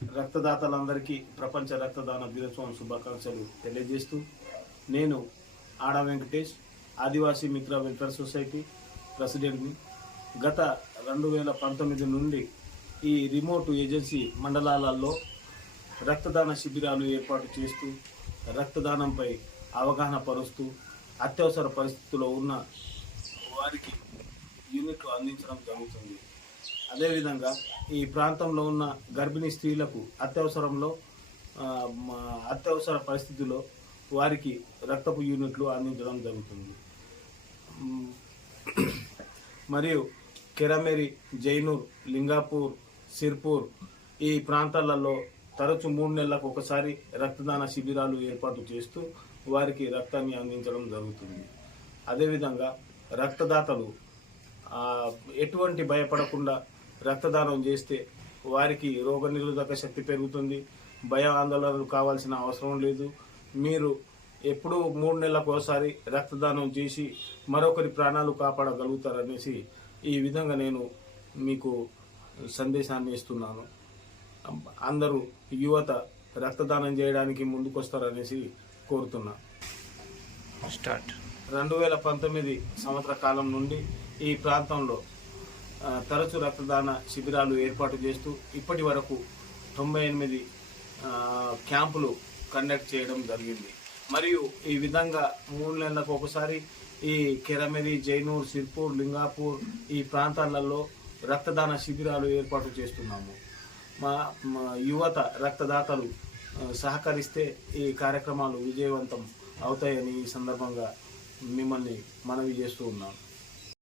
రక్తదాతలందరికీ ప్రపంచ రక్తదాన దినోత్సవం శుభాకాంక్షలు తెలియజేస్తూ నేను ఆడా వెంకటేష్ ఆదివాసీ మిత్ర వెల్ఫేర్ సొసైటీ ప్రెసిడెంట్ని. గత 2019 నుండి ఈ రిమోట్ ఏజెన్సీ మండలాలలో రక్తదాన శిబిరాలు ఏర్పాటు చేస్తూ రక్తదానంపై అవగాహన పరుస్తూ అత్యవసర పరిస్థితుల్లో ఉన్న వారికి యూనిట్లు అందించడం జరుగుతుంది. అదేవిధంగా ఈ ప్రాంతంలో ఉన్న గర్భిణీ స్త్రీలకు అత్యవసర పరిస్థితుల్లో వారికి రక్తపు యూనిట్లు అందించడం జరుగుతుంది. మరియు కెరమెరి, జైనూర్, లింగాపూర్, సిర్పూర్ ఈ ప్రాంతాలలో తరచు 3 నెలలకు ఒకసారి రక్తదాన శిబిరాలు ఏర్పాటు చేస్తూ వారికి రక్తాన్ని అందించడం జరుగుతుంది. అదేవిధంగా రక్తదాతలు ఎటువంటి భయపడకుండా రక్తదానం చేస్తే వారికి రోగనిరోధక శక్తి పెరుగుతుంది. భయ ఆందోళనలు కావాల్సిన అవసరం లేదు. మీరు ఎప్పుడూ 3 నెలలకు ఒకసారి రక్తదానం చేసి మరొకరి ప్రాణాలు కాపాడగలుగుతారనేసి ఈ విధంగా నేను మీకు సందేశాన్ని ఇస్తున్నాను. అందరూ యువత రక్తదానం చేయడానికి ముందుకొస్తారనేసి కోరుతున్నా. 2019 సంవత్సర కాలం నుండి ఈ ప్రాంతంలో తరచు రక్తదాన శిబిరాలు ఏర్పాటు చేస్తూ ఇప్పటి వరకు 98 క్యాంపులు కండక్ట్ చేయడం జరిగింది. మరియు ఈ విధంగా 3 నెలలకు ఒకసారి ఈ కెరమెరి, జైనూర్, సిర్పూర్, లింగాపూర్ ఈ ప్రాంతాలలో రక్తదాన శిబిరాలు ఏర్పాటు చేస్తున్నాము. మా యువత రక్తదాతలు సహకరిస్తే ఈ కార్యక్రమాలు విజయవంతం అవుతాయని ఈ సందర్భంగా మిమ్మల్ని మనవి చేస్తూ ఉన్నాను.